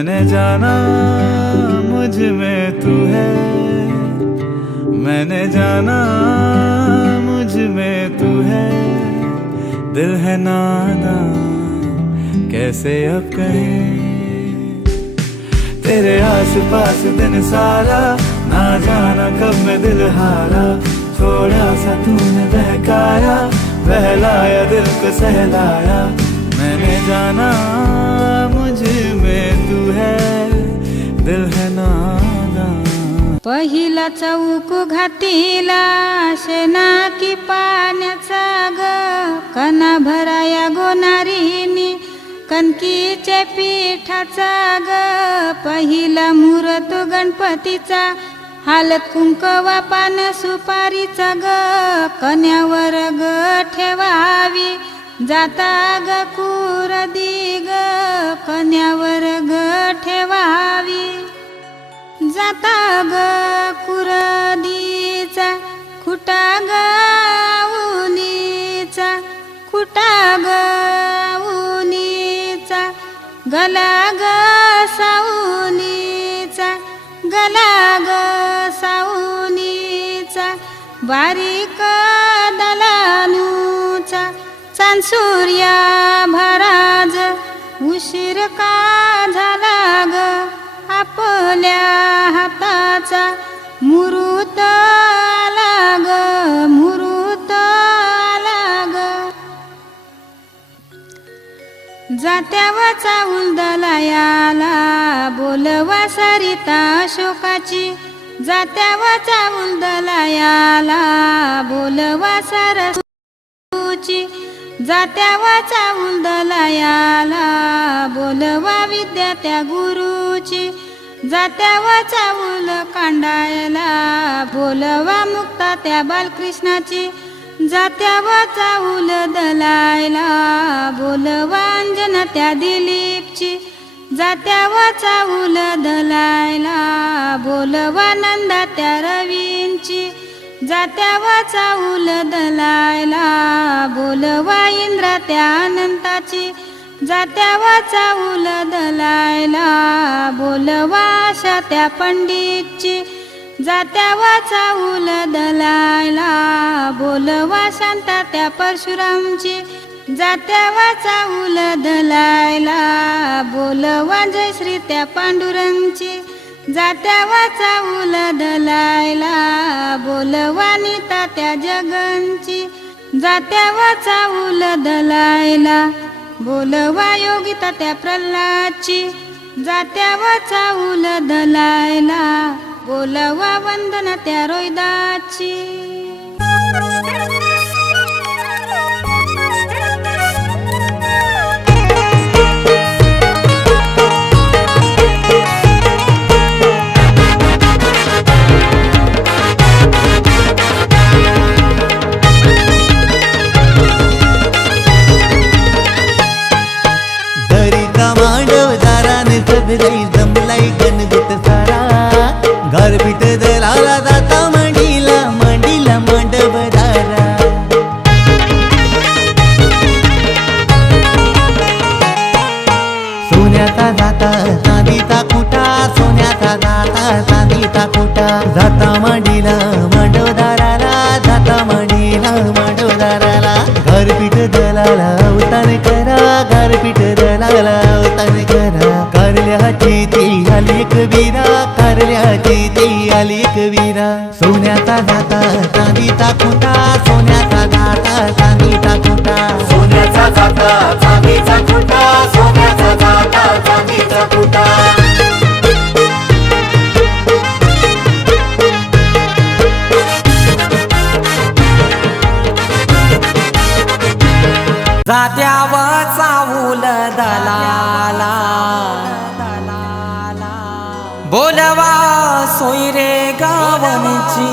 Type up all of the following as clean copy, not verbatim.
मैंने जाना मुझ में तू है, मैंने जाना मुझ में तू है। दिल है नादान कैसे अब कहे, तेरे आस पास दिन सारा ना जाना कब मैं दिल हारा। थोड़ा सा तूने बहकाया, बहलाया दिल को सहलाया। मैंने जाना मुझ में तू है, दिल है नादान। पहिला चौक घाटीला शेना की पाण्याचा ग, कणा भराया गोनारीनी कणकीचे पिठाचा ग। पहिला मुहूर्त गणपतीचा, हालत कुंकवा पान सुपारीचा ग। कन्यावर ग ठेवावी जाता ग कुरदी ग, कन्यावर ग ठेवावी जाता ग कुरदीचा। खुटा ग उनीचा, खुटा ग उनीचा, गला ग साऊनीचा, गला ग साऊनीचा। बारीक दलानूचा, चांदसूर्या भराज उशीर का झाला ग। आपल्या हाताचा मुहूर्त आला ग, मुहूर्त आला ग। जात्यावा चाऊल दलायाला बोलवा सरिता अशोकाची, जात्यावा चाऊल दलायाला बोलवा सरसूची। जात्यावा चाऊल दलायाला बोलवा विद्या त्या गुरुची। जात्यावा चाऊल कांडायला बोलवा मुक्ता त्या बालकृष्णाची। जात्यावा चाऊल दलायला बोलवा अंजना त्या दिलीपची। जात्यावा चाऊल दलायला बोलवा नंदा त्या रवींची। जात्यावा चाऊल दलायला बोलवा इंद्रा त्या अनंताची। जात्यावा चाऊल दलायला बोलवा आशा त्या पंडितची। जात्यावा चाऊल दलायला बोलवा शांता त्या परशुरामची। जात्यावा चाऊल दलायला बोलवा जयश्री त्या पांडुरंगची। जात्यावा चाऊल दलायला बोलवा नीता त्या जगनची। जात्यावा चाऊल दलायला बोलवा योगिता त्या प्रल्हादची। जात्यावा चाऊल दलायला बोलवा वंदना त्या रोहिदाची। जमलाई गणगुट सारा, गारपीट दलाला जाता मांडीला, मांडीला मांडवदारा। सोन्याचा जाता चांदीचा खुटा, सोन्याचा जाता चांदीचा खुटा। जाता मांडीला मांडवदाराला, जाता मांडीला मांडवदाराला। गारपीट दलाला उतार करा, गारपीट दलाला उतार करा। कारल्याची ती आली कबीरा, कारल्याची ती आली कबीरा। सोन्याचा जाता चांदीचा खुटा, सोन्याचा जाता चांदीचा खुटा। सोन्याचा जाता चांदीचा खुटा, सोन्याचा जाता चांदीचा खुटा। जात्यावर चाऊल दलाला बोलवा सोयरे गावनची।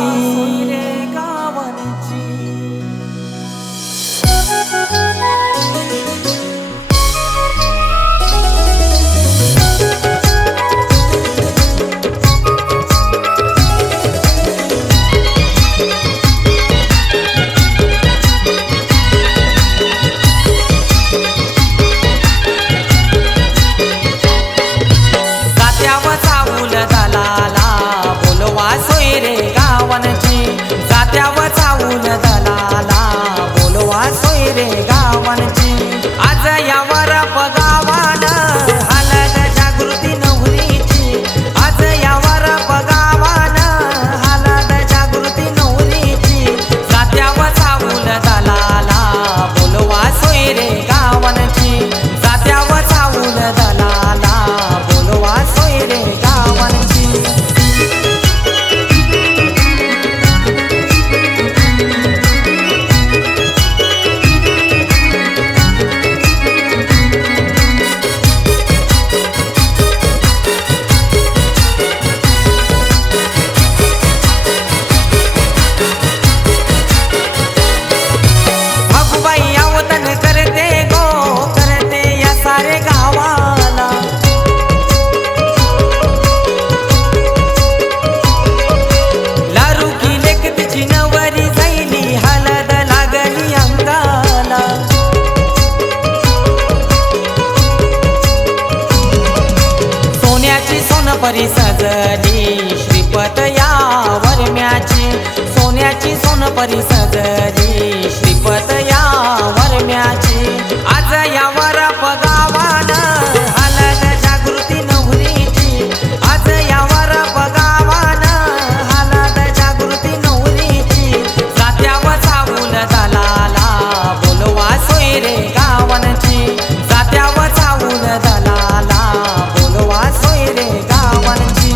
सोनपरी सजली श्रीपत या वरम्याची सोन्याची सोनपरी सजली श्रीपत या वरम्याची आज या वरप गावान हलद जागृती नवरीची आज या वरप गावान हलद जागृती नवरीची जात्याव चावूल दलाला बोलवा सोयरे गावांची जात्याव चावूल दलाला बोलवा सोयरे गावांची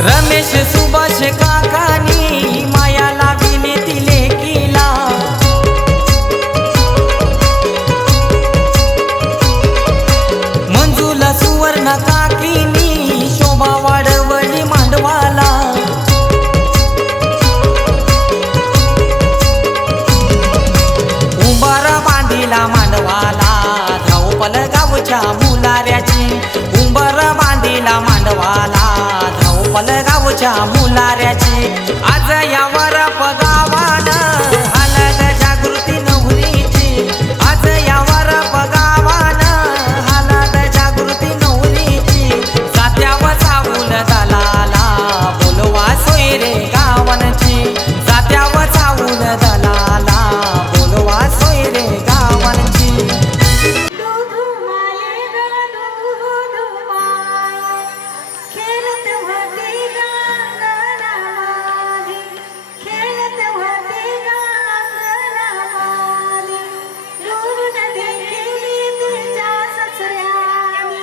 रमेश सुभाष काकानी माया लाविली तिले किला मंजूला सुवर्ण काकीनी शोभा वाढवली मांडवाला उंबारा बांधिला मांडवाला धावपल गावच्या मुलाऱ्याची उंबर बांधिला मांडवाला धावपल गावच्या मुलाऱ्याची आज या वरप गावान हलद जागृती नवरीची आज या वरप गावान हलद जागृती नवरीची जात्याव चावूल दलाला बोलवा सोयरे गावांची जात्याव चावूल दलाला बोलवा सोयरे गावांची दूध माये ग दूध माये खेळत होती गांगणामाली खेळत होती गांगणामाली लुरून देखील तिच्या ससऱ्यानी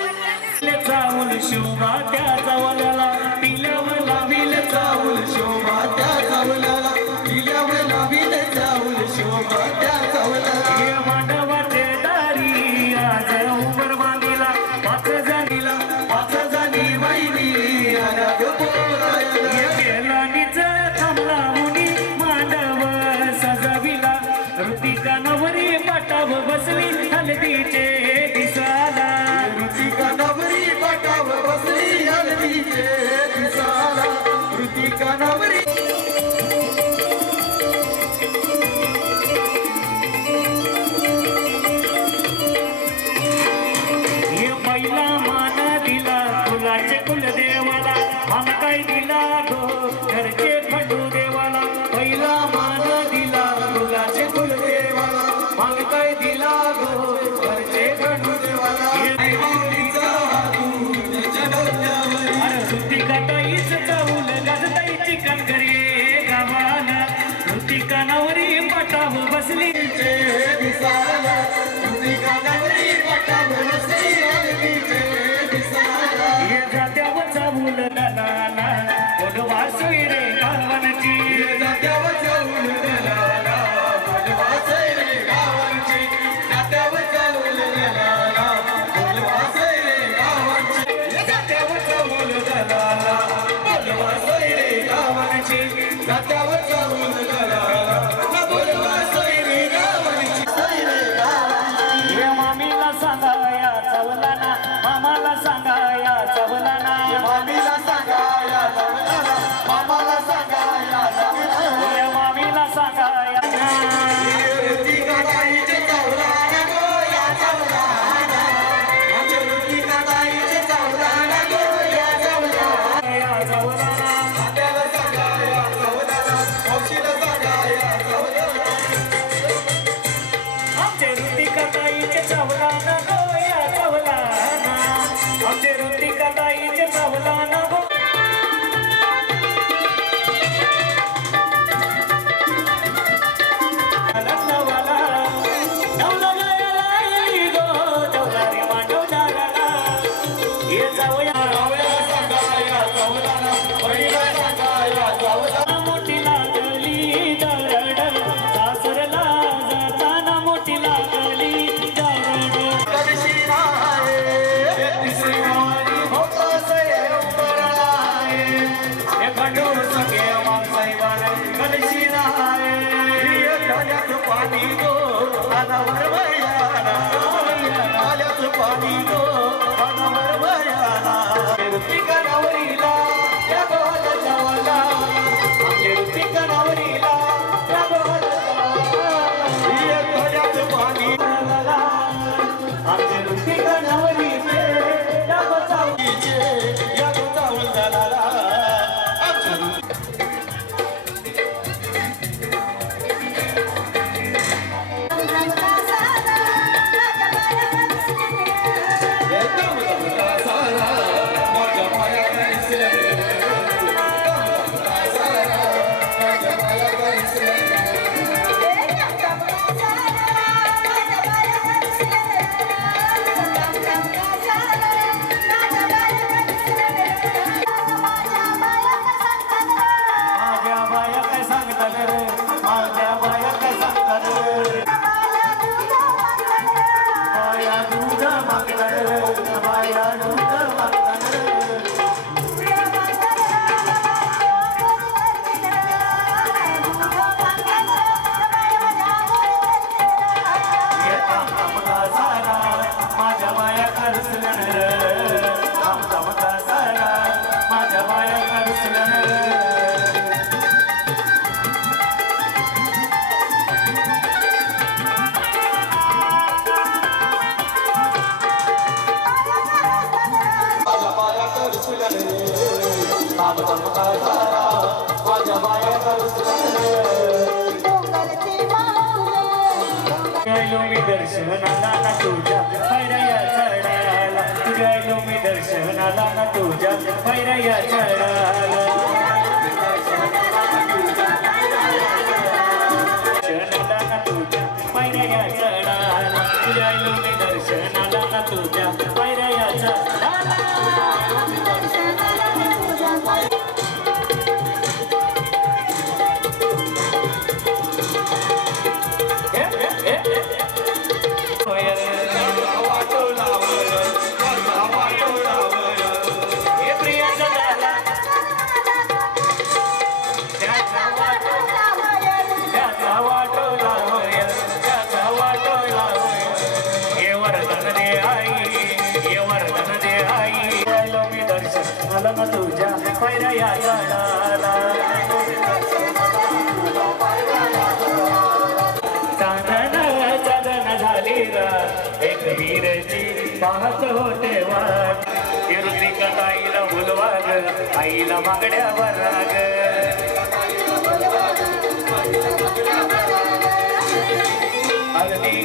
चावल शोभा त्या चावल्याला पिल्यावर लावील चावल शोभा त्या चावल्याला पिल्यावर लावील चावल शोभा त्या चावल्याला हे मांडवाचे दारी आज उंबर बांधिला पाच जणी वहिनी अनाथ पोरायला हे बेलानीच थांबला मुनी मांडव सजविला ऋतिका नवरी पाटाव बसली हलदीचे दिसाला ऋतिका नवरी पाटाव बसली हलदीचे दिसाला ऋतिका नवरी हे पहिला मान दिला फुलाचे कुलदेवाला मान काय दिला गो घरचे खंडू देवाला पहिला मान दिला फुलाचे कुलदेवाला मान काय दिला गो घरचे खंडू देवाला हे माऊलीचा हातून जनवल्यावर अरे ऋतिका ताईच चावूल गाजताईची कणकरी गावाला ऋतिका नवरी पटाव बसली दिसाला ऋतिका नवरी पटाव बसली दिसाला हे जात्याव चावूल दलाला बोलवा सोयरे गावांची जात्याव चावूल दलाला बोलवा सोयरे गावांची जात्याव चावूल दलाला बोलवा सोयरे गावांची जात्याव चावूल दलाला बोलवा सोयरे गावांची जात्याव चावूल दलाला बोलवा सोयरे गावांची हे मामीला सांगा या चावलाना मामाला सांगा या चावलाना मामीला सांगा या चावलाना मामाला सांगा या चावलाना हे मामीला सांगा या ऋतिका ताईचे चावलाना गो या चावलाना आमच्या ऋतिका ताईचे चावलाना गो या चावलाना या चावलाना आपल्याला सांगा या चावलाना मावशीला सांगा या चावलाना आमचे ऋतिका ताईचे चावलाना गो या चावलाना आमचे ऋतिका ताईचे चावलाना गो नवला नवला गायला येई गो नवला रे मांडवदाराला हे जाऊया सांगा या चावलाना पहिला सांगा या चावलाना मोठी लागली दरड सासरला जाताना मोठी लागली दरड कळशी राहे तिसरी वारी होता से उंबरला हे खंडू सगळे माणसाईवाला कळशी राहे धान्याचं पाणी गो आला वरवया धाम धमका सारा माझ्या मायेचा डोंगरचे माऊले आलो मी दर्शनाला ना तुझ्या पैरया चढायला तुझ्या आलो मी दर्शनाला ना तुझ्या पैरया चढायला दर्शनाला ना तुझ्या पैरया चढायला तुझ्या आलो मी दर्शनाला ना तुझ्या पैरया चढायला तुझ्या पैरया चढायला चांदण चांदण झाली रा एक वीरची पाहत होते वाट रुद्रिका ताईला बोलवा ग आईला मागड्यावर राग अगदी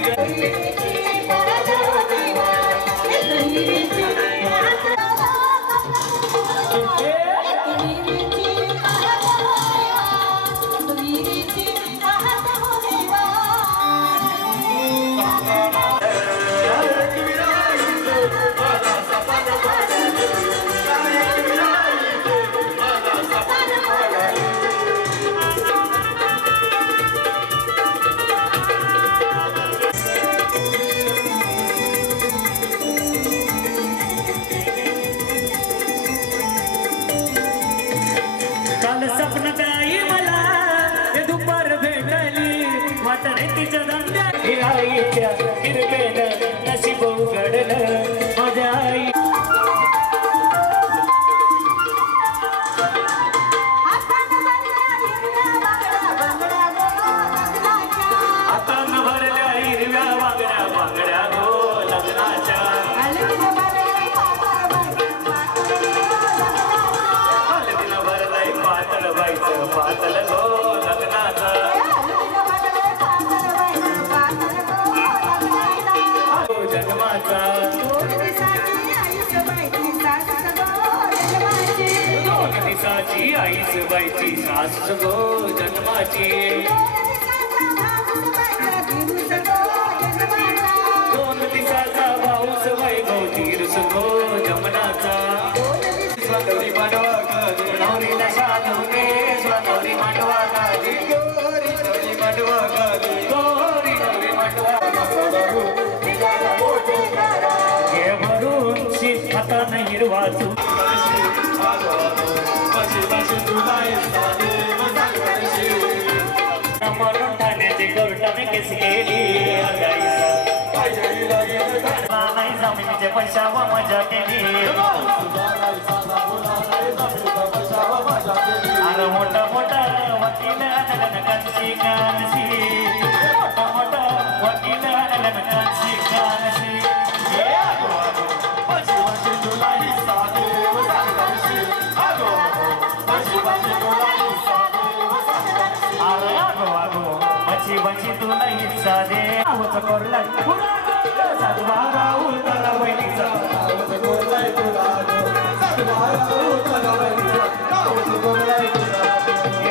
काल स्वप्नात आई मला हे दुपार भेटली वाटणे तिच्या धंद्या आईच्या हिरवेनं नशीब उघडलं माझ्या आई आता न भरल्या हिरव्या वागड्या वागड्या गो लग्नाच्या पातळ बाईचं पातळ गो लग्नाचा जन्माचा दोन दिसाची आईस बाईची सास गो जन्माची दोन दिसाचा भाऊस वैभव तीर्स गो जमनाचा स्वतःरी मांडवा खाली नवरीला साधवणे स्वतःरी मांडवा खाली गोरी नवरी मांडवा खाली गोरी नवरी मांडवा हे भरून शीत हातानं हिरवा म्हणून ठाण्याची कोर्टाने केस केली नाही जमिनीचे पैशावर मजा केली अरे मोठा मोठा वकील आणलं कानशी कानशी मोठा मोठा वकील आणलं कानशी कानशी अरे आगो आगो बची बची तुला हिस्सा दे आवच कोरला सातबारा उतारा बहिणीचा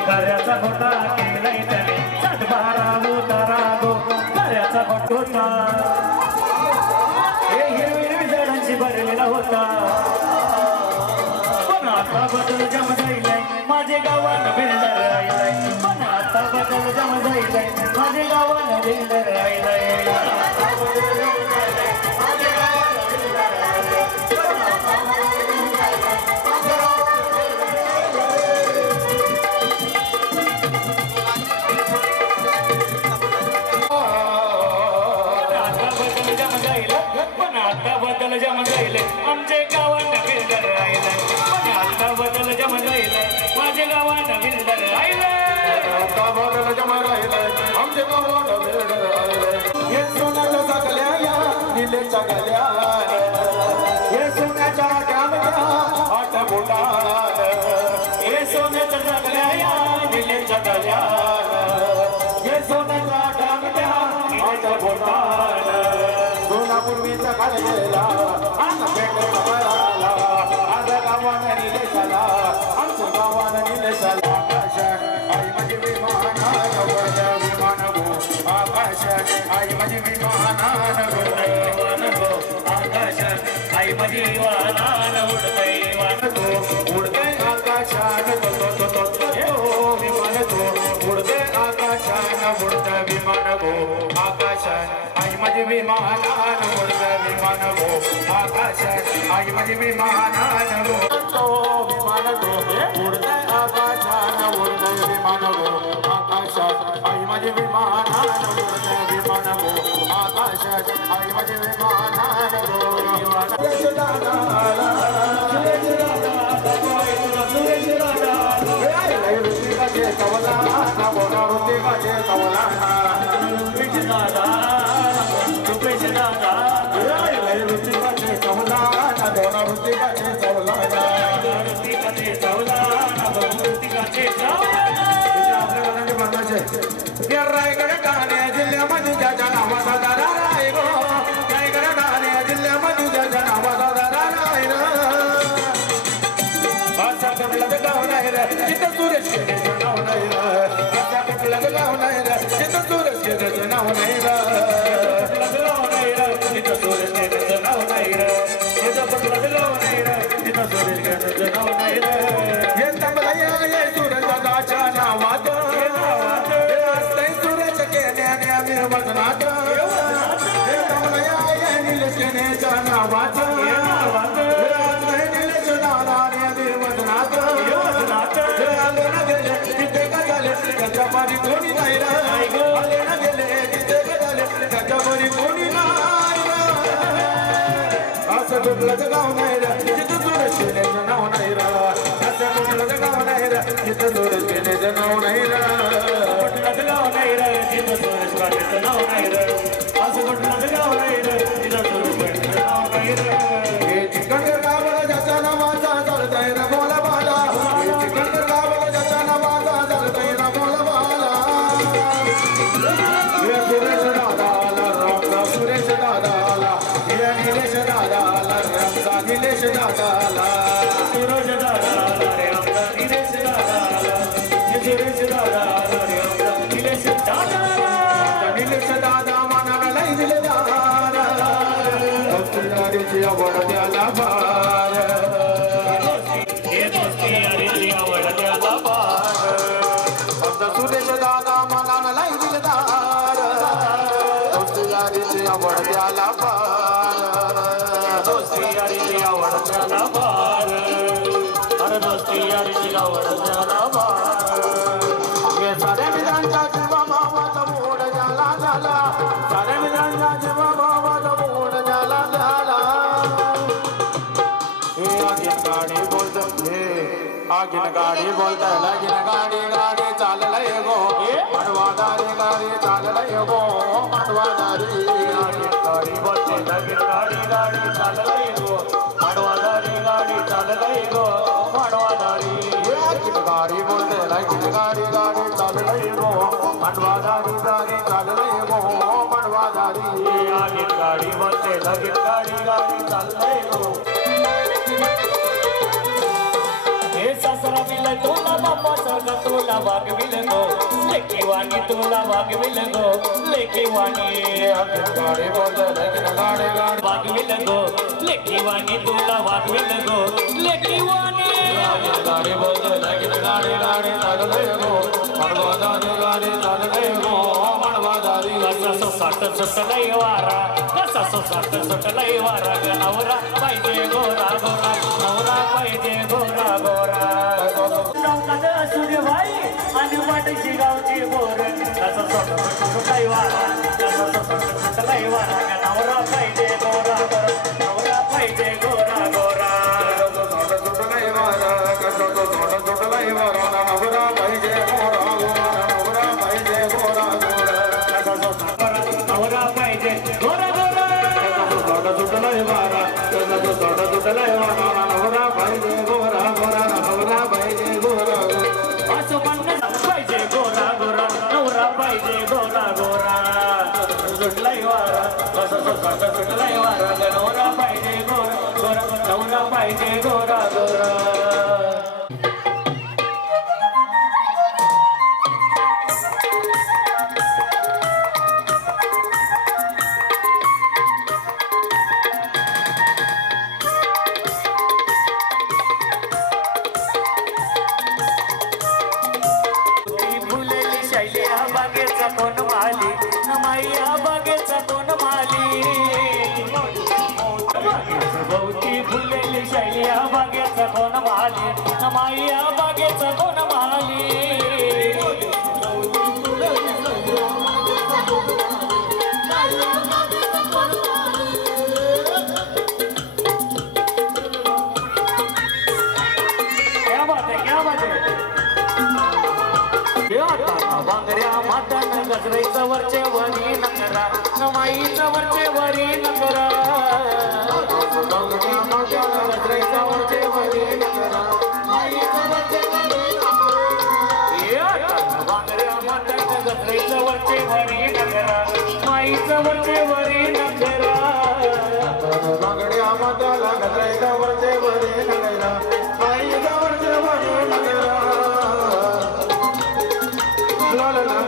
कार्याचा घोटा केलाय त्याने सातबारा उतारा गो कार्याचा घोटा हे हिरवी झाडांशी भरलेला होता पण आता बदल जम जाईलाय माझे गावानं बिल्डर राहिलाय पण आता बदल जम जाईलाय माझे गावानं बिल्डर राहिलाय आता बदल जम जाईल आमचे गावानं बिल्डर राहिलं पण आता बदल जम जाईल माझ्या गावानं बिल्डर राहिलं आता बदल जम राहिलं आमच्या गावानं बिल्डर राहिलं हे सोन्याच्या सगळ्या या निलेच्या गल्या हे सोन्याच्या कॅमऱ्या आठ बोटात गल्यान हे सोन्याचा टांगट्या माझ्या बोटान सोना पूर्वीचा काळ गेला आज भेट कमळाला आज गावानं निलेशाला आमच्या गावानं निलेशाला आकाशात आई माझी विमानानं उडतं विमान गो आकाशात आई माझी विमानानं उडतं गो आकाशात आई माझी विमानानं उडतंय विमान गो उडतंय आकाशात तो विमान गो उडतंय आकाशात उडतं विमान गो आकाशात आई माझी विमानानं उडतं विमान गो आकाशात आई माझी विमानानं उडतो विमान गो उडतंय आकाशात उडतंय विमान गो आकाशात आई माझी विमानानं उडतं विमान गो आकाशात आई माझी विमानानं सुरेश दादा ऋतिकाचे सवलाना बोला ऋतिकाचे सवलाना रुपेश दादा ऋतिकाचे सवलाना बोला ऋतिकाचे सवलाना ऋतिकाचे सवलाना ऋतिकाचे रायगड ठाणे जिल्ह्यामध्ये ज्याच्या नावाचा दारा राय गो रायगड ठाणे जिल्ह्यामध्ये ज्याच्या नावाचा दारा राय असा कुठलं गाव नाही रे तिथं सुरेश केलेचं नाव नाही रे असा कुठलं गाव नाही रे तिथं सुरेश केलेचं नाव नाही रे कुठलं गाव नाही रे तिथं सुरेश केलेचं नाव नाही रे तिथं कुठलं गाव नाही रे तिथं सुरेश केलेचं नाव नाही रे हे तबला ये सुरेश दादाच्या नावात असतंय सुरेश केल्याने आम्ही वदनात हे तबला ये निलेश केल्याच्या नावात असतंय निलेश दादाने आम्ही वदनात आले ना गेले तिथे का झाले त्याच्या पारी कोणी नाही आले ना गेले तिथे का झाले त्याच्या पारी कोणी नाही असं कुठलं गाव नाही रे तिथं सुरेश केल्याचं नाव नाही रा असं कुठलं गाव नाही रे तिथं सुरेश केल्याचं नाव नाही रा कुठलं गाव नाही रे तिथं सुरेश केल्याचं नाव नाही रे असं कुठलं गाव नाही रे तिथं सुरेश केल्याचं नाव नाही रे हे चिकनगर गावाला ज्याच्या नावाचा चालतंय रे बोला बाला हे चिकनगर गावाला ज्याच्या नावाचा चालतंय रे बोला बाला हे सुरेश दादाला रामचा सुरेश दादाला हे निलेश दादाला रामचा निलेश दादाला सुरेश दादाला रे आमचा निलेश दादाला हे सुरेश दादाला रे आमचा निलेश दादाला निलेश दादा मनाला लई दिले दादा दोस्ती आवड द्याला बार हे दोस्ती आवड द्याला बार आमचा सुरेश दादा मनाला लई दिले दार दोस्ती आवड द्याला बार दोस्ती आवड द्याला बार अरे दोस्ती आवड द्याला बार हे साऱ्या विधानचा जीवा भावाचा मोड झाला झाला साऱ्या विधानचा जीवा भावाचा मोड झाला झाला हे आगीन गाडी बोलत हे आगीन गाडी बोलत लगीन गाडी गाडी चाललंय गो मनवादारी गाडी चाललंय गो मनवादारी आगीन गाडी बोलते लगीन गाडी गाडी चाललंय गो मनवादारी गाडी चाललंय गो मनवादारी आगीन गाडी बोलते लगीन गाडी गाडी चाललंय गो मनवादारी गाडी चाललंय गो मनवादारी आगीन गाडी बोलते लगीन गाडी गाडी चाललंय गो हे सासरा मिल तुला बाप्पा सारखा तुला वागविल गो लेकी वाणी तुला वागविल गो लेकी वाणी गाडी बोलते लगीन गाडी गाडी वागविल गो लेकी वाणी तुला वागविल गो लेकी वाणी गाडी बोलते लगीन गाडी गाडी चाललंय गो मनवादारी गाडी चाललंय गो मनवादारी कसा साठ सुटलंय वारा कसा साठ सुटलंय वारा नवरा पाहिजे गोरा गोरा नवरा पाहिजे गोरा गोरा सूर्यबाई आणि वाटेची गावची बोर कसा सुटलंय वारा कसा सुटलंय वारा नवरा पाहिजे गोरा गोरा नवरा पाहिजे गोरा गोरा सुटलंय वारा कसा सुटलंय वारा नवरा पाहिजे गोरा गोरा नवरा पाहिजे गोरा गोरा नवरा पाहिजे गोरा गोरा सुटलंय वारा कसा सुटलंय वारा नवरा पाहिजे गोरा गोरा नवरा पाहिजे गोरा असं म्हणणं पाहिजे सुटलाय वारा गणोरा पाहिजे गोरा गोरा नवरा पाहिजे गोरा गोरा बागेचा कोण माली नमाईया बागेचा कोण माली भोवती फुलेली शैलिया बागेचा कोण माली नमाईया बागेचा कोण माली क्या बात है क्या बात है बांगड्या मातान गजराईचं वरचे वरी नकरा नमाईचं वरचे वरी नकरा बांगड्या मातान गजराईचं वरचे वरी नकरा नमाईचं वरचे वरी नकरा बांगड्या मातान गजराईचं वरचे वरी नकरा माईचं वरचे वरी नकरा बांगड्या माताला गजराईचं वरचे वरी नकरा माईचं वरचे वरी नकरा la la la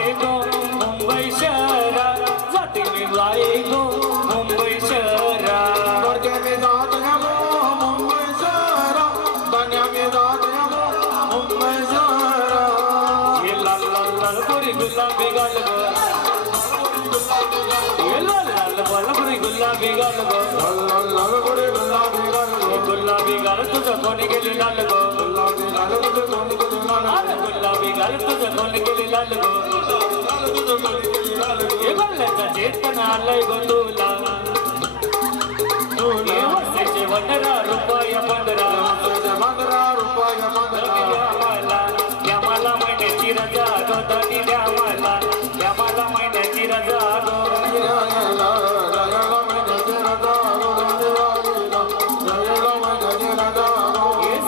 मुंबई शहरा जाते मी बाई गो मुंबई शहरा मुंबई शहरा दान्या मी जाते मुंबई शहरा ये लाल लाल लाल गोरी गुलाबी गाल गो ये लाल लाल गोरी गुलाबी गाल गो लाल लाल गोरी गुलाबी गाल गो गुलाबी गाल तुझं कोणी गेली लाल गो गुलाबी गाल तुझं कोणी गेली लाल गुलाबी गाल तुझं कोणी गेली लाल गो चेतना आलय गो तुला वर्षाचे 15 रुपये 15 रुपये 15 मला महिन्याची रजा गो धनी द्या मला महिन्याची रजा गो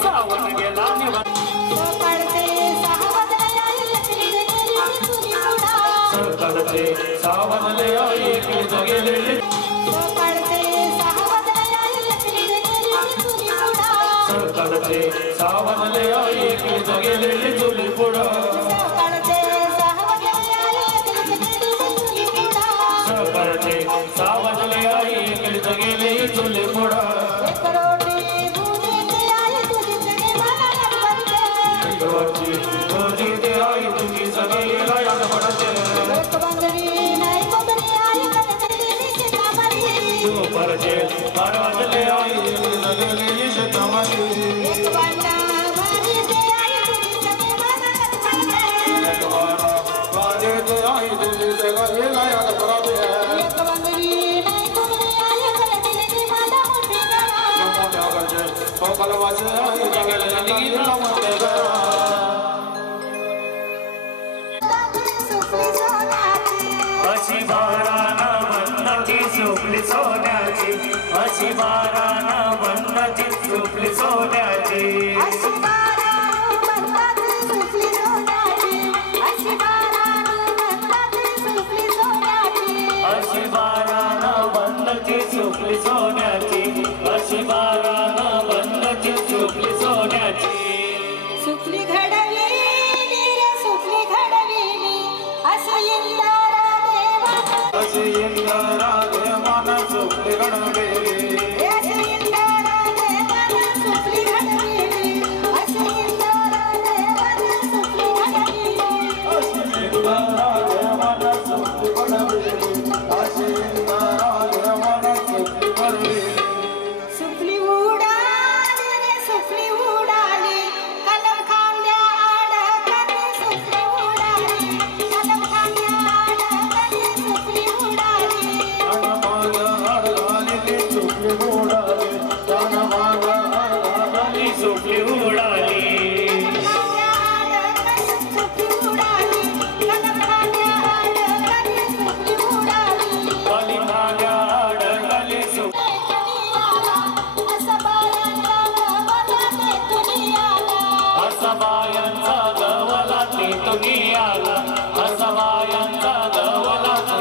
सावन गेला सकाळचे सावनले आई गेले सकाळचे सावनले आई गेले चुली पुढा सकाळचे सावनले आई गेले चुली पुढा आई तुम्ही सगळेला याद पडते परचे परवाजले आई लगेली शेतामध्ये वाजले आई तुम्ही सगळेला याद पडते पलवाचे आई लगेली अशी बाराना बंदाची झोपली सोन्याची अशी बाराना बंदाची झोपली सोन्याची अशी बाराना बंदाची झोपली सोन्याची अशी बाराना बंदाची झोपली सोन्याची सुपली घडविली रे सुपली घडविली अशी इंदारा देवा अशी इंदारा देवाना सुपली घडविली अशी इंदारा देवाना सुपली घडविली अशी इंदारा देवाना सुपली घडविली अशी इंदारा देवाना सुपली घडविली अशी इंदारा देवाना सुपली घडविली सुपली उडाली रे सुपली उडाली कलम खांद्या आड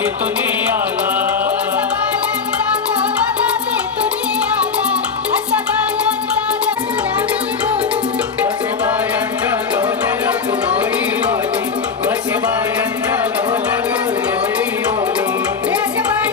इथून आला वशिबायांच्या गवल्याला तुळई वाली वशिबायांच्या गवल्याला तुळई वाली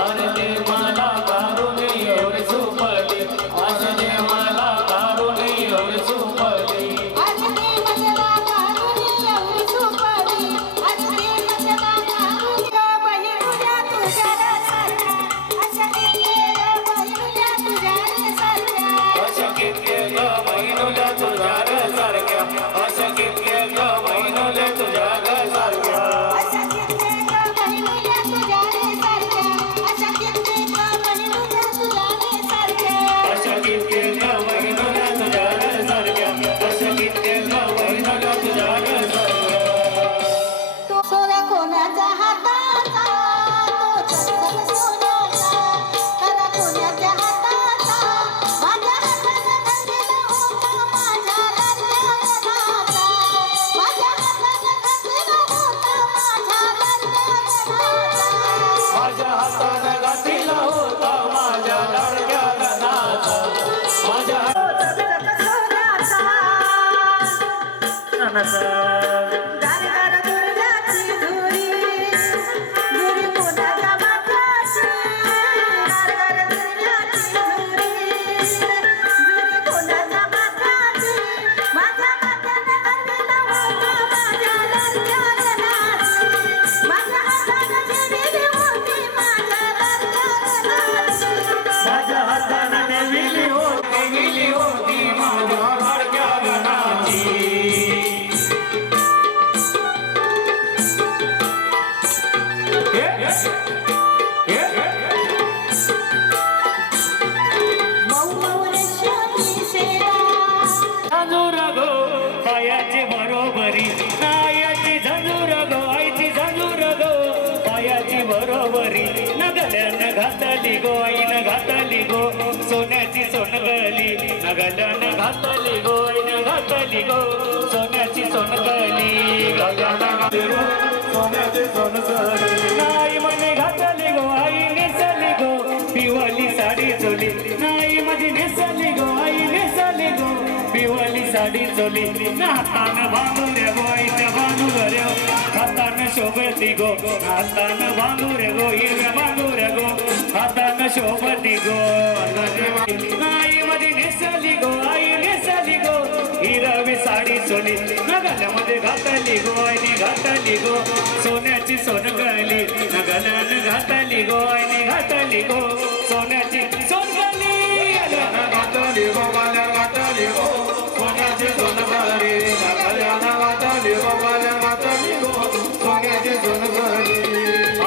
अरे मला काढून एवढी सुपली असले मला काढून एवढी सुपली अशा कितके ग बहिणुल्या तुझ्या ग सारख्या अशा कितके ग बहिणुल्या तुझ्या ग सारख्या अशा कितके ग बहिणुल्या तुझ्या ग सारख्या अशा कितके ग बहिणुल्या तुझ्या ग सारख्या सोन्या कोणाचा हाताचा तो चंदन सोन्याचा खरा कोणाच्या हाताचा माझ्या हातानं घातलेला होता माझ्या लग्नाचा माझ्या हातानं घातलेला होता माझ्या लग्नाचा माझ्या हातानं घातलेला होता माझ्या लाडक्या लग्नाचा माझ्या गारगार दुर्गाची धुरी धुरी कोणाच्या माथ्याची गारगार दुर्गाची धुरी धुरी कोणाच्या माथ्याची माझ्या माथ्यानं घातलेला होता माझ्या लाडक्या लग्नाची माझ्या हातानं ठेवलेली होती माझ्या लाडक्या लग्नाची माझ्या हातानं नेविली होती माझ्या लाडक्या लग्नाची मऊ मऊ रेशमी शेरा झंझूर गो पायाची बरोबरी नायाची झंझूर गो आईची झंझूर गो पायाची बरोबरी नगल्यानं घातली गो आईनं घातली गो सोन्याची सोनगली नगल्यानं घातली गो आईनं घातली गो सोन्याची सोनगली गल्यानं घातली गो सोन्याची सोनगली नाही म्हणे घातली गो आई नेसली गो पिवली साडी चोली नाही माझी नेसली गो आई नेसली गो पिवली साडी चोली हातानं बांधू रे गो आईच्या बांधू रे हातानं शोभती गो हातानं बांधू रे गो हिरव्या बांधू रे गो हातानं शोभती गो नाही माझी नेसली गो आई नेसली गो हिरवी साडी चोली नगल्यामध्ये घातली गो आईने घातली गो सोन्याची सोनगली नगल्यानं घातली गो आईने घातली गो सोन्याची सोनगली घातली गो गाल्या घातली गो सोन्याची सोनगली नगल्यानं घातली गो गाल्या घातली गो सोन्याची सोनगली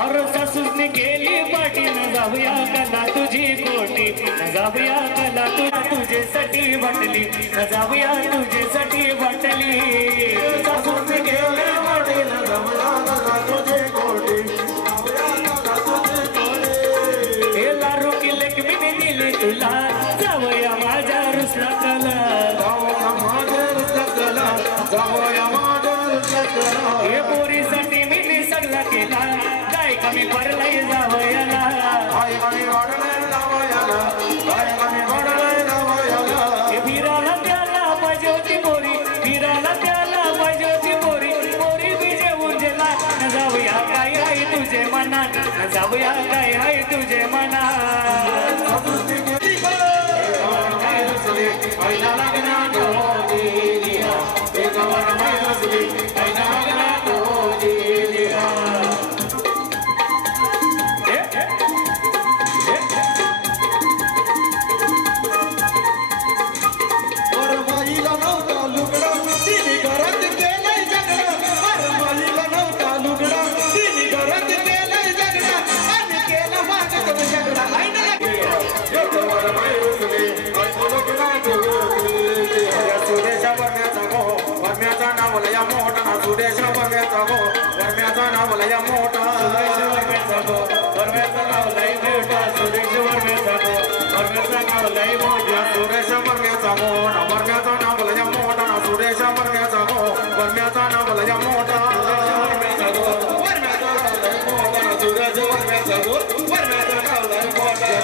अरे सासूने केली पाठी न जाऊया कला तुझी कोटी न जाऊया कला तुझ्यासाठी वाटली न जाऊया तुझ्यासाठी वाटली सासूने केली पाठी न जाऊया कला तुझी कोटी हे लारू की लक्ष्मीने दिली तुला जाऊया माझ्या रुसला कला जाऊया माझ्या रुसला कला जाऊया माझ्या रुसला कला हे पोरीसाठी मी निसरला केला काय कमी पडलाय जावयाला काय कमी पडलाय जावयाला काय कमी पडलाय जावयाला हे फिरायला त्याला पाहिजे होती पोरी फिरायला त्याला पाहिजे होती पोरी पोरी बिजे उंजेला न जाऊया काय आहे तुझे मनात न जाऊया काय आहे तुझे मनात पहिला लग्नात होती एक वर मैत्री पहिला लग्नात होती नावलया मोठा सुरेश बघायचा गो वर्म्याचा नावलया मोठा वर्म्याचा नाव लय मोठा सुरेश वर्म्याचा गो लय मोठ्या सुरेश बरम्याचा मोठा बरम्याचा नाव लय मोठा ना सुरेश बरम्याचा गो बरम्याचा नाव लय मोठा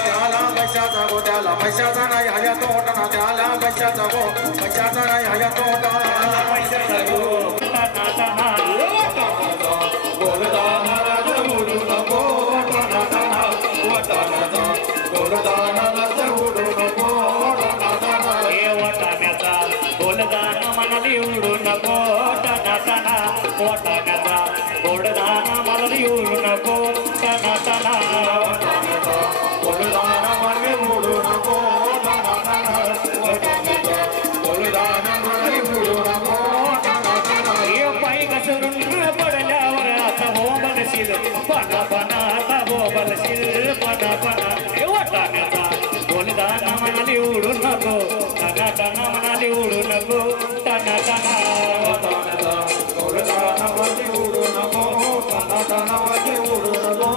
त्याला कशाचा गो त्याला पैशाचा नाही हया तोटा ना त्याला कशाचा गो पैशाचा नाही हया तोटा पैशाचा गो वाटाण्याचा गोलदान मनाली उडू नको टना टना वाटाण्याचा गोडदान मनाली उडू नको टना टना गोलदान मनाली उडू नको टना टना गोलदान मनाली उडू नको टना टना हे पाय घसरून पडल्यावर आता हो बनशील पना पना आता हो बनशील पना पना हे वाटाण्याचा गोलदान मनाली उडू नको टना टना मनाली उडू नको टना टना गोलदान मनाली उडू नको टना टना मनाली उडू नको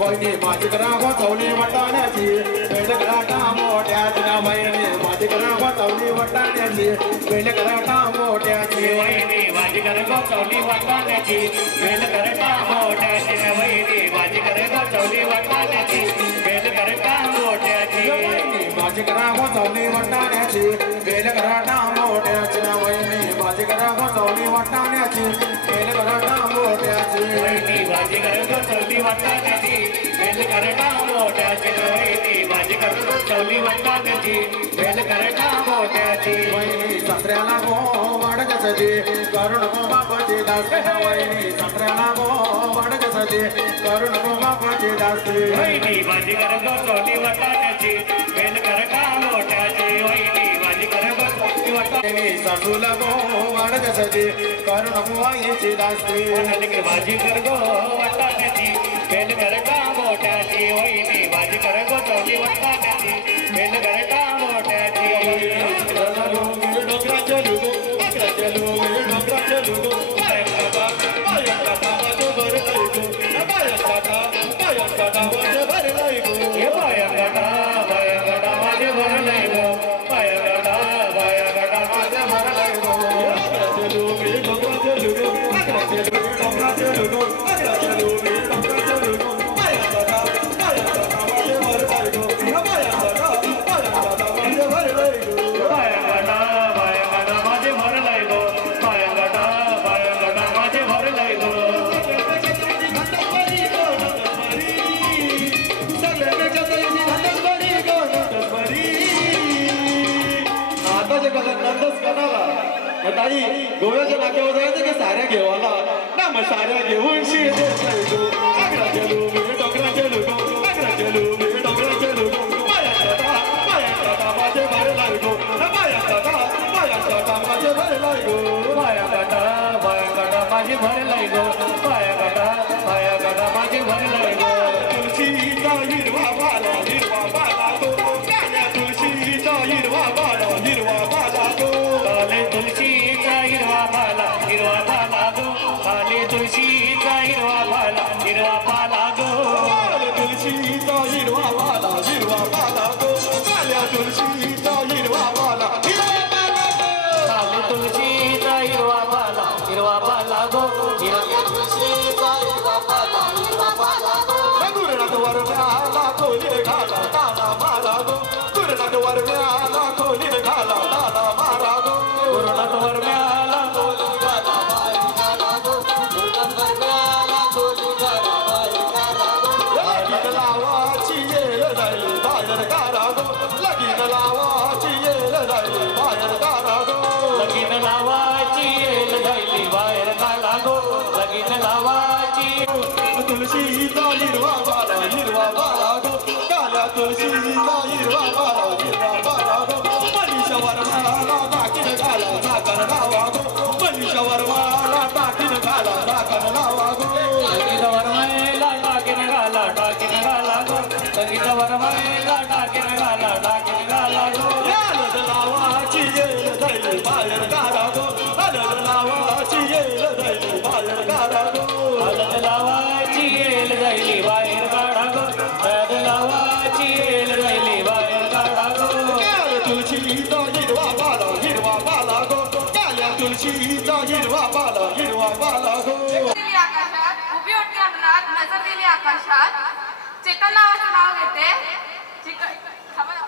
वैनी माझी करा चवली वाटाण्याची वेळ कराटा मोठ्याची ना वैनी माझी करा चवली वाटाण्याची वेळ कराटा मोठ्याची वैनी माझी कर चवली वाटाण्याची वेल करता मोठ्याची वैनी माझी कर चवली वाटाण्याची वेल करता मोठ्याची माझी करा चवली वाटाण्याची वेळ कराटा मोठ्याची ना वैनी माझी करा चवली वाटाण्याची वेळ कराटा मोठ्याची वैनी माझी कर चवली वाटाण्याची वेल करता मोठ्याची वैनी माझी कर चवली वाटाण्याची वेल करता मोठ्याची वैनी संत्र्याला गो वाढकसते करुण गो बापाची दास वैनी संत्र्याला गो वाढकसते करुण गो बापाची दास वैनी माझी कर चवली वाटाण्याची वेल करता मोठ्याची वैनी माझी कर चवली वाटाण्याची सासूला गो वाढकसते करुण गो आईची दास माझी कर वाटाण्याची वेल करता मोठ्याची वैनी माझी कर चवली वाटाण्याची वेल करता मोठ्याची डोंगराच्या लुगो डोंगराच्या लुगो हे बायगडा बायगडा माझे भरलंय गो बायगडा बायगडा माझे भरलंय गो बायगडा बायगडा माझे भरलंय गो बायगडा बायगडा माझे भरलंय गो ताई गोव्याच्या नाक्यावर जायचं का साऱ्या घेवाला ना मग साऱ्या घेऊन शिरलो आग्रा गेलो मी डोंगरा गेलो आग्रा गेलो मी डोंगरा गेलो माझे भर लागो माझे भर लागो बायगडा बायगडा माझे भरलंय गो बायगडा बायगडा माझे भरलंय गो तुळशीचा हिरवा बाला गो तुळशीचा हिरवा बाला गो आले तुळशीचा हिरवा पाला गो आले तुळशीचा हिरवा पाला गो तुळशीचा हिरवा बाला गो काल्या तुळशीचा हिरवा बाला आले तुळशीचा हिरवा पाला गो गुरुनाथ वरम्याला खोली घाला ताना मारा गो गुरुनाथ वरम्याला खोली घाला ताना मारा गो गुरुनाथ वरम्याला लगीन लावाची येल जाईल बाहेर गारा गो लगीन लावाची येल जाईल बाहेर गारा गो लगीन लावाची येल जायली बाहेर काढा गो लगीन लावाची तुळशीचा हिरवा बाला गो काल्या तुळशीचा हिरवा बाला गो मनीषा वर्माला टाकीन घाला झाकण लावा गो मनीषा वर्माला टाकीन घाला झाकण लावा गो लगीन वरमायला टाकीन घाला गो लगीन वरमायला टाकीन घाला गो हलद लावाची येल जाईल बाहेर गारा गो हलद लावाची येल जाईल बाहेर गारा गो हलद लावाची येल जायली बाहेर काढा गो हलद लावाची येल जायली बाहेर काढा देशात चेतन नावाचं नाव घेते थांबा ना.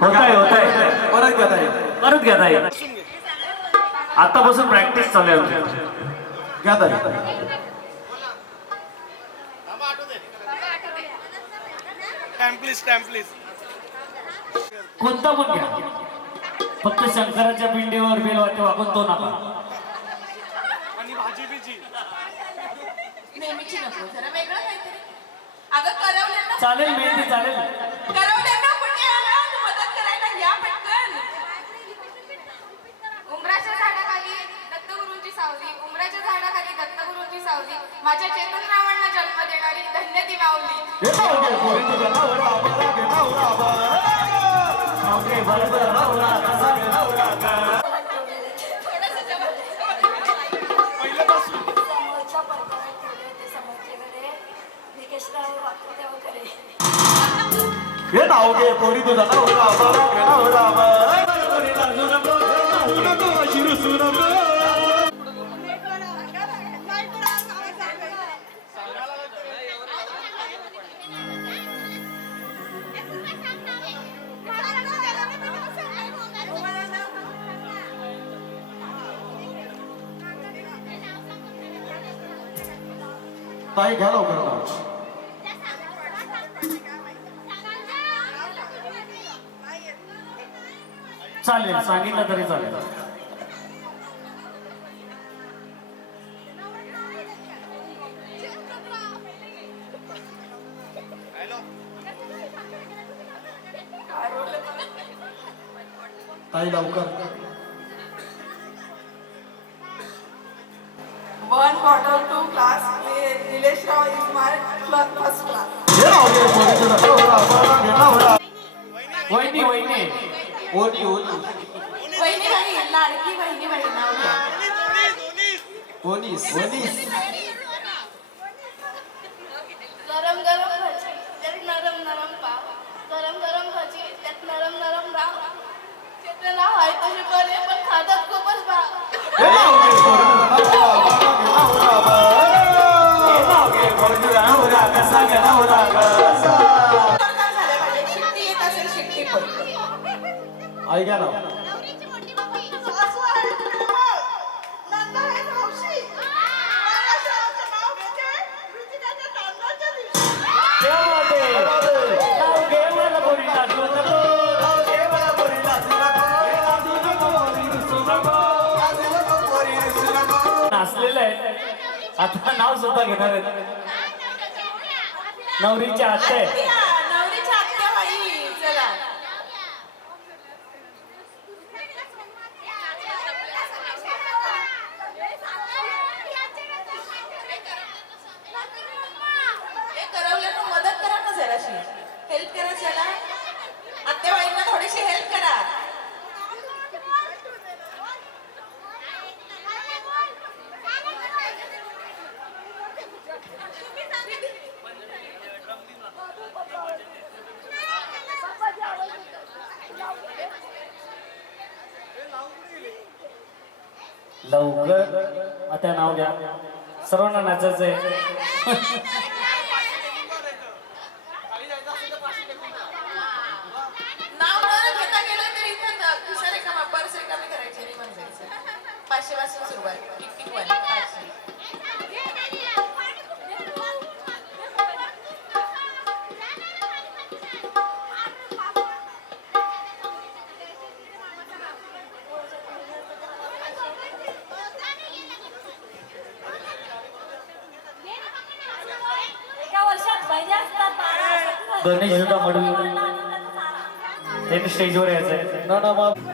होत आहे परत घ्या ताई आतापासून प्रॅक्टिस चालू आहे घ्या ताई कोणता पण घ्या फक्त शंकराच्या पिंडीवर बेल वाटे वागून तो नका नेहमीची नको जरा वेगळं काहीतरी अगं करवल्यांना चालेल मेहंदी चालेल करवल्यांना कुठे आला मदत करायला या पटकन उमराच्या झाडाखाली दत्तगुरूंची सावली उमराच्या झाडाखाली दत्तगुरूंची सावली माझ्या चेतन रावांना जन्म देणारी धन्य ती माऊली हे नाव घे पोरी तुझा ताई घ्या लवकर चालेल सांगितलं तरी चालेल ताई लवकर 1 quarter 2 class Nilesh Rao is my first class हे नाव घे पोरी तुझा वहिनी वहिनी ओली वहिनी बाई लाडकी वहिनी बाई नाव घ्या ओनीस गरम गरम भजी त्यात नरम नरम पाव गरम गरम भजी त्यात नरम नरम राव त्याचं नाव आहे तसे बरे पण खातात खूपच भाव शिट्टी येत असेल शिट्टी पण आई घ्या ना सासू आहे नंदा आहे मावशी नाव घेते ऋतिकाच्या तांदळाच्या दिवशी नाचलेलं आहे आता नाव सुद्धा घेणार आहेत नवरीच्या आत्या आहे नवरीच्या आत्या बाई चला हे करवल्यानं मदत करा ना जराशी हेल्प करा चला आत्याबाईंना थोडीशी हेल्प करा लवकर आता नाव घ्या सर्वांना नाचायचंय नाव न घेता गेलं तर इथं खिसा रिकामा पर्स रिकामी करायची नाही म्हणजे 500 पासून सुरुवात टिक टिक वाली 500 गणेश सुद्धा मडवी त्यांनी स्टेजवर यायचंय ना ना मग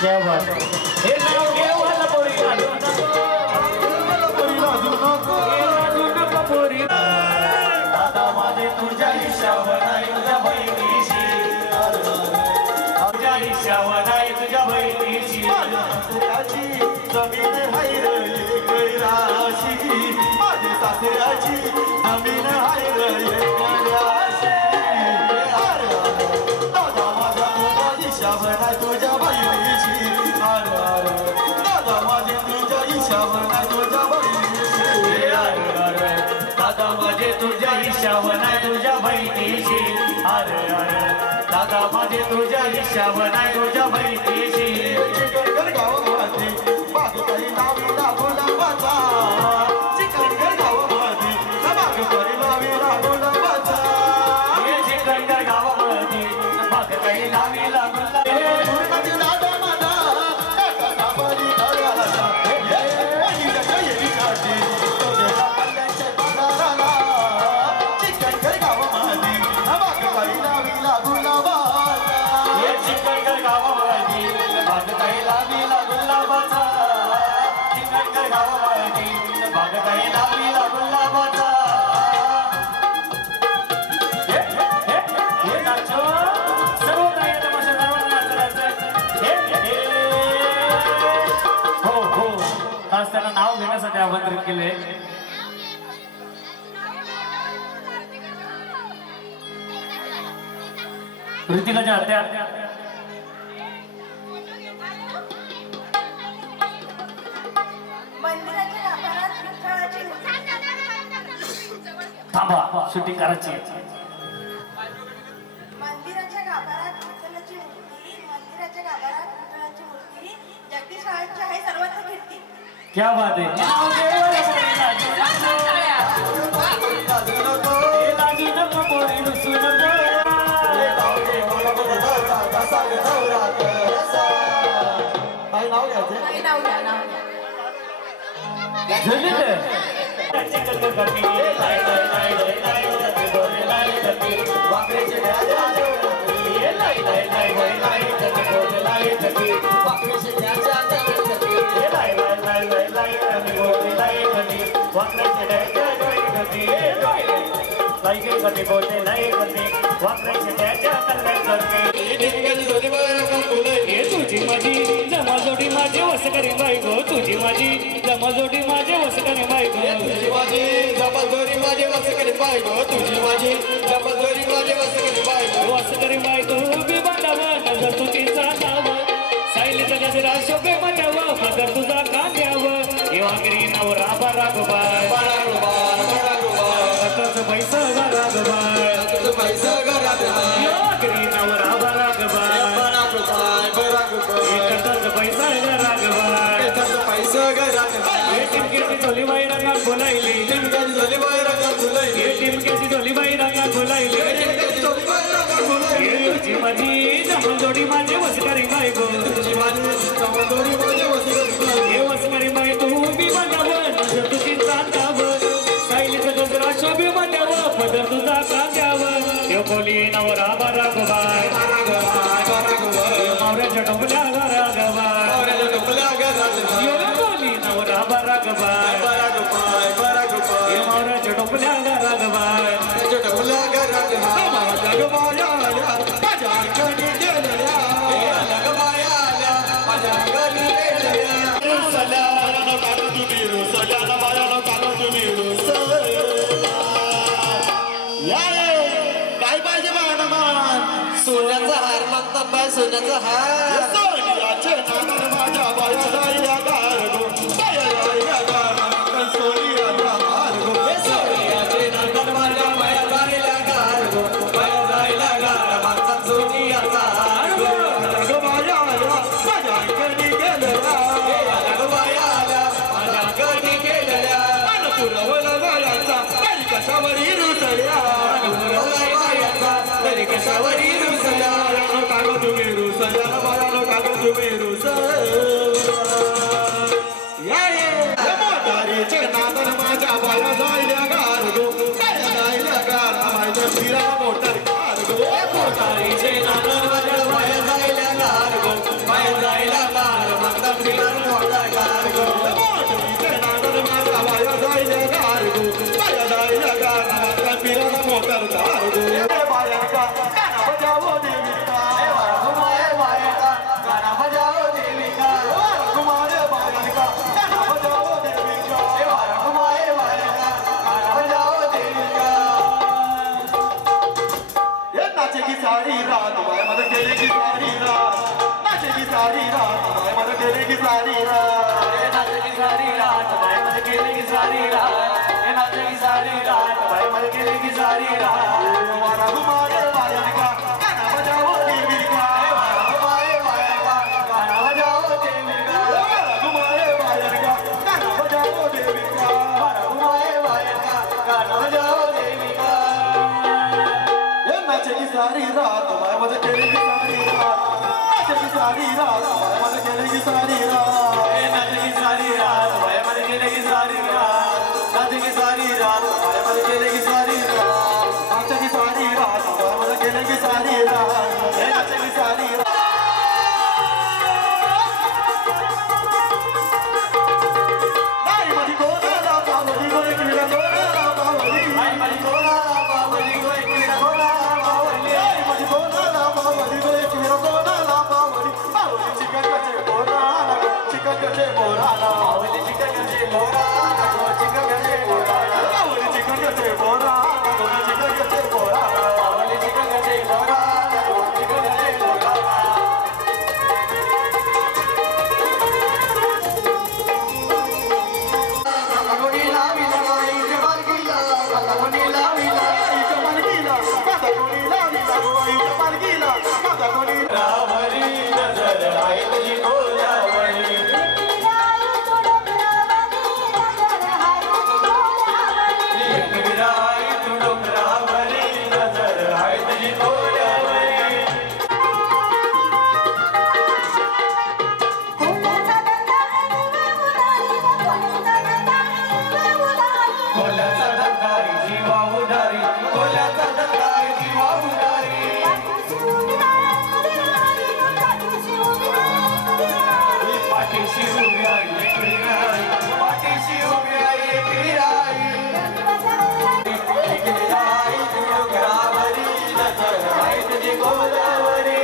क्या बात है हे नाव घेऊ वाला पोरी दादा माझे तुझ्या हिशावर नाही तुझ्या बहिणीशी अरे अरे दादा माझे तुझ्या हिशावर नाही तुझ्या बहिणीशी चिकनगर गावामध्ये बागेकारी लावीला गुलाबाचा चिकनगर गावामध्ये बागेकारी लावीला गुलाबाचा हे चिकनगर गावामध्ये बागेकारी लावीला आज त्यांना नाव घेण्यासाठी आमंत्रित केले ऋतिकाच्या हत्या मंदिराच्या गाभाऱ्यात विठ्ठलाची थांबा शूटिंग करायची मंदिराच्या गाभाऱ्यात विठ्ठलाची मूर्ती मंदिराच्या गाभाऱ्यात विठ्ठलाची मूर्ती जगदीश महाराजांची आहे सर्वत्र कीर्ती क्या बात है नाव घ्यायचं नाही, नाव घ्या नाव घ्या तुझी माझी जमाजोडी माझे वसकरी बायको तुझी माझी जमाजोडी माझे वसकरी बायको तुझी माझी जबलदोरी माझे वसकरी बायको तुझी माझी जबलदोरी माझे वसकरी बायको वसकरी बायको उभी बांधावं नजर तुझीचा नाव सायलीचा गजरा शोभे मजावं मगर तुझा कांद्यावं येवागिरी नवरा बरागोबाय पैसा बरागोबाय पैसा घरात येवागिरी नवरा बरागोबाय पैसा रागबाय पैसा घरात टिमकेची झोली बाई रंगात बोलायली टिमकेची झोली बाई रंगात बोलायली तुझी माझी जमलजोडी माझे वसकरी बायको हे वसकरी बाई तू उभी बघावं नजर तुझी चांदावं सायलीचं गजरा शोभी बघावं पदर तुझा कांद्यावं यो बोली नवरा बरागबाय मावऱ्याच्या डोंगल्या रागबाय यो बोली नवरा बरागबाय मावऱ्याच्या डोंगल्या रागबाय काय पाहिजे सोन्याचा हार मागतात बाय सोन्याचा हार सोनियाचे नागर माझ्या बाया जायला गारगो बाया जायला गारगो सोनियाचा गारगो सोन्याचे नंदन माझ्या बाया जायला गारगो बाया जायला गार मागतात सोन्याचा हार गो बाया आल्या माझ्या अंगणी गेल्या बाया आल्या माझ्या गणी केलेल्या पुरवला बायाचा तरी कशावरी रुसल्या बायाचा तरी कशावरी रुसल्या कागो तुम्ही रुसल्या बायानो कागो तुम्ही मोटारीचे नादन माझ्या बाया जायल्या गारगो बाया जायल्या गार माझ्या फिरा मोटर गारगो मोटारीचे नांगर माझ्या बाया जायला गारगो बाया जायला गार मागतात फिरत मोठा गारगो मोटारीचे नादन माझ्या बाया जायल्या गारगो बाया जायल्या गार माझ्या फिरा मोटर गारगो बाया का गाना बजावो देविका घुमाए बाया का गाना बजाओ देविका घुमाए बाया का गाना बजावो देविका घुमाए बाया का गाना बजाओ देविका ये नाचे की सारी रात बाय मत खेले की सारी रात नाचे की सारी रात बाय मत खेले की सारी रात नाचे की सारी रात बाय मत खेले की सारी रात नाचे की सारी रात सारी रात वारा घुमाए वायर का गाना बजाओ देवी का वारा घुमाए वायर का गाना बजाओ देवी का वारा घुमाए वायर का गाना बजाओ देवी का वारा घुमाए वायर का गाना बजाओ देवी का ये नाचेगी सारी रात मैं मजे खेलेगी सारी रात नाचेगी सारी रात मैं मजे खेलेगी सारी रात ये नाचेगी सारी रात मैं मजे खेलेगी सारी रात नाचेगी सारी रात मैं मजे खेलेगी सारी रात नाचेगी सारी रात मैं मजे खेलेगी सारी रात ये नाचेगी सारी रात नाही माझी कोणाला पावली गो एकविरा कोणाला पावली नाही माझी कोणाला पावली गो एकविरा कोणाला पावली नाही माझी कोणाला पावली गो एकविरा कोणाला पावली पावली चिकनचे बोराला चिकनचे बोराला पावली चिकनचे बोराला चिकनचे बोराला पावली चिकनचे बोराला चिकनचे बोराला पावली चिकनचे बोराला चिकनचे बोराला Kagoni lavila, ikamal gila. Kagoni lavila, ikamal gila. Kagoni lavila, ikamal gila. Kagoni lavali nazar aaye tujhi ko lavali. एक विराई तू डोंगरावरी नजर aaye tujhi ko lavali. कोल्याचा डंगारी जीवा उडारी कोल्याचा डंगारी जीवा उडारी पाठीशी उभी आई एकटी आई पाठीशी उभी आई एकटी आई एकटी आई तू डोंगरावरी नजर aaye तुझी गोदावरी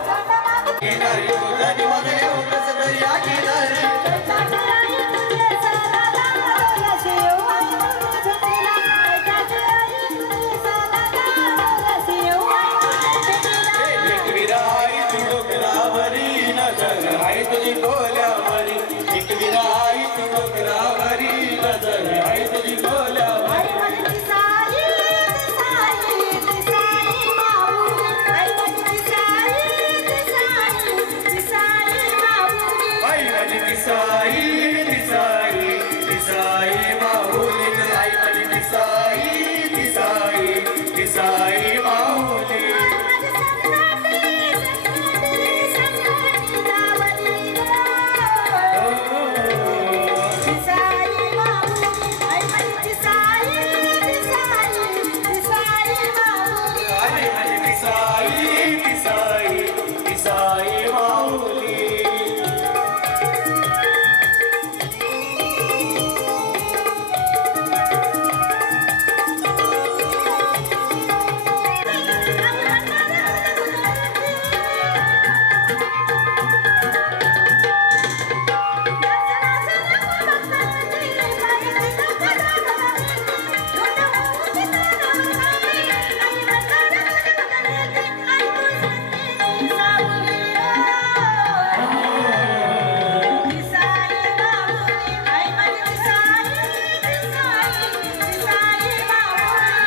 किनारी तुझी मध्ये उगस दर्या किनारी एक विराई तू डोंगरावरी नजर aaye तुझी गोल्यावरी एक विराई तू डोंगरावरी नजर aaye तुझी गोल्यावरी आई माझी दिसाई दिसाई दिसाई माऊली आई माझी दिसाई दिसाई दिसाई माऊली आई माझी दिसाई दिसाई दिसाई माऊली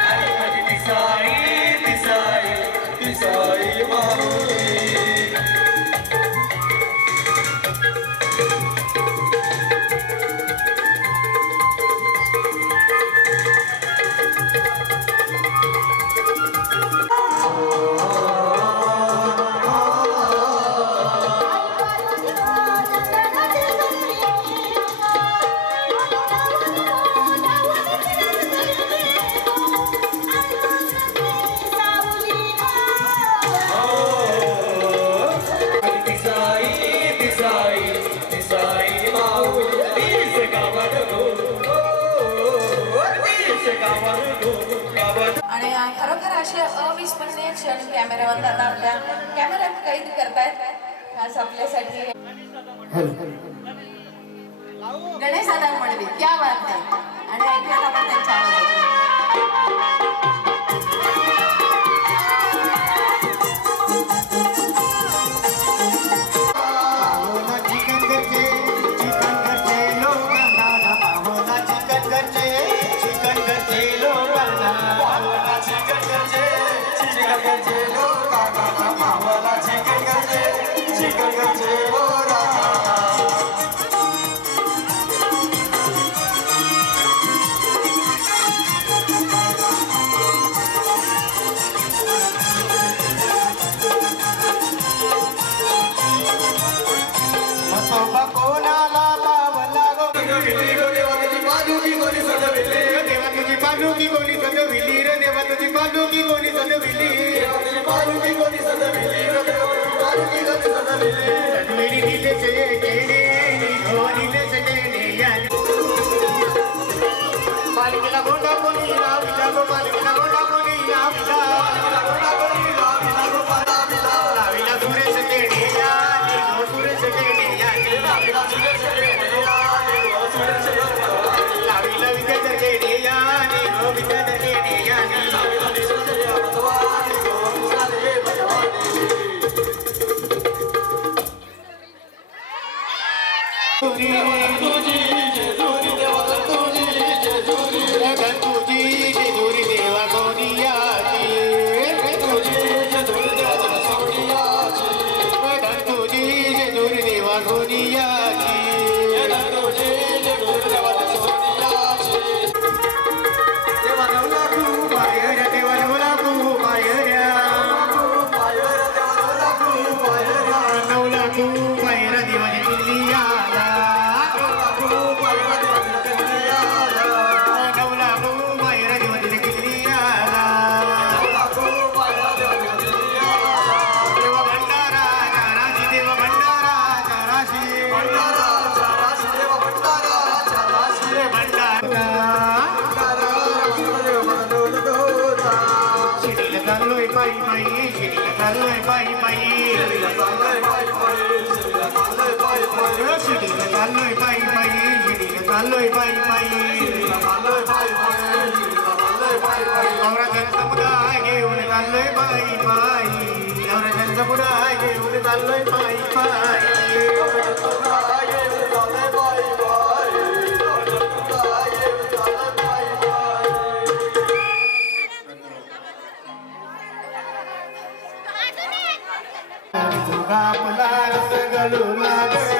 आई माझी दिसाई दिसाई दिसाई माऊली आणि खरोखर असे अविस्मरणीय क्षण कॅमेऱ्यावर जातात आपल्या कॅमेरा कैद करतायत आज आपल्यासाठी गणेश दादा मडवी क्या बात आहे. आणि ऐकूयात आपण त्यांच्या आवाजात. पालुकी कोणी सजविली रे देवा तुझी पालुकी कोणी सजविली पालुकी कोणी सजविली सजविली दिले चेणे दिले चेणे पालकीला गोंडा कोणी लाविला गो पालकीला गोंडा कोणी लाविला लाविला सुरेश चेणे सुरेश चेणे लाविला विकेट चेणे समुदाय घेऊन चाललोय पायी पायी समुदाय घेऊन चाललोय पायी पायी आपला रस गळू लागला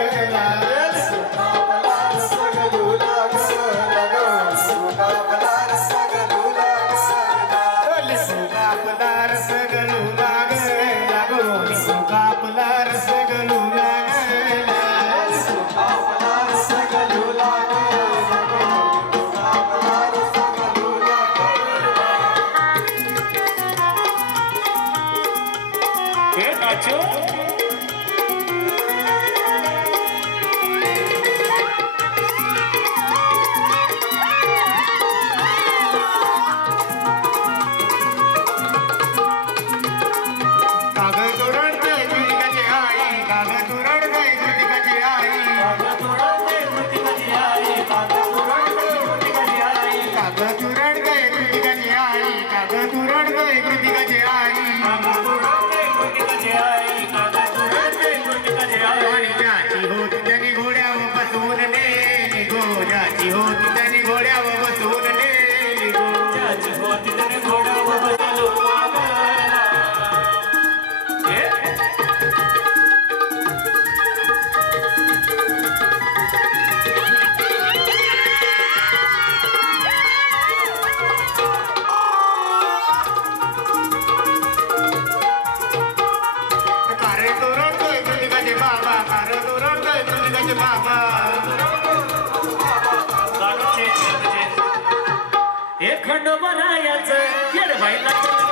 खंडोबा रायाचं येड बाईला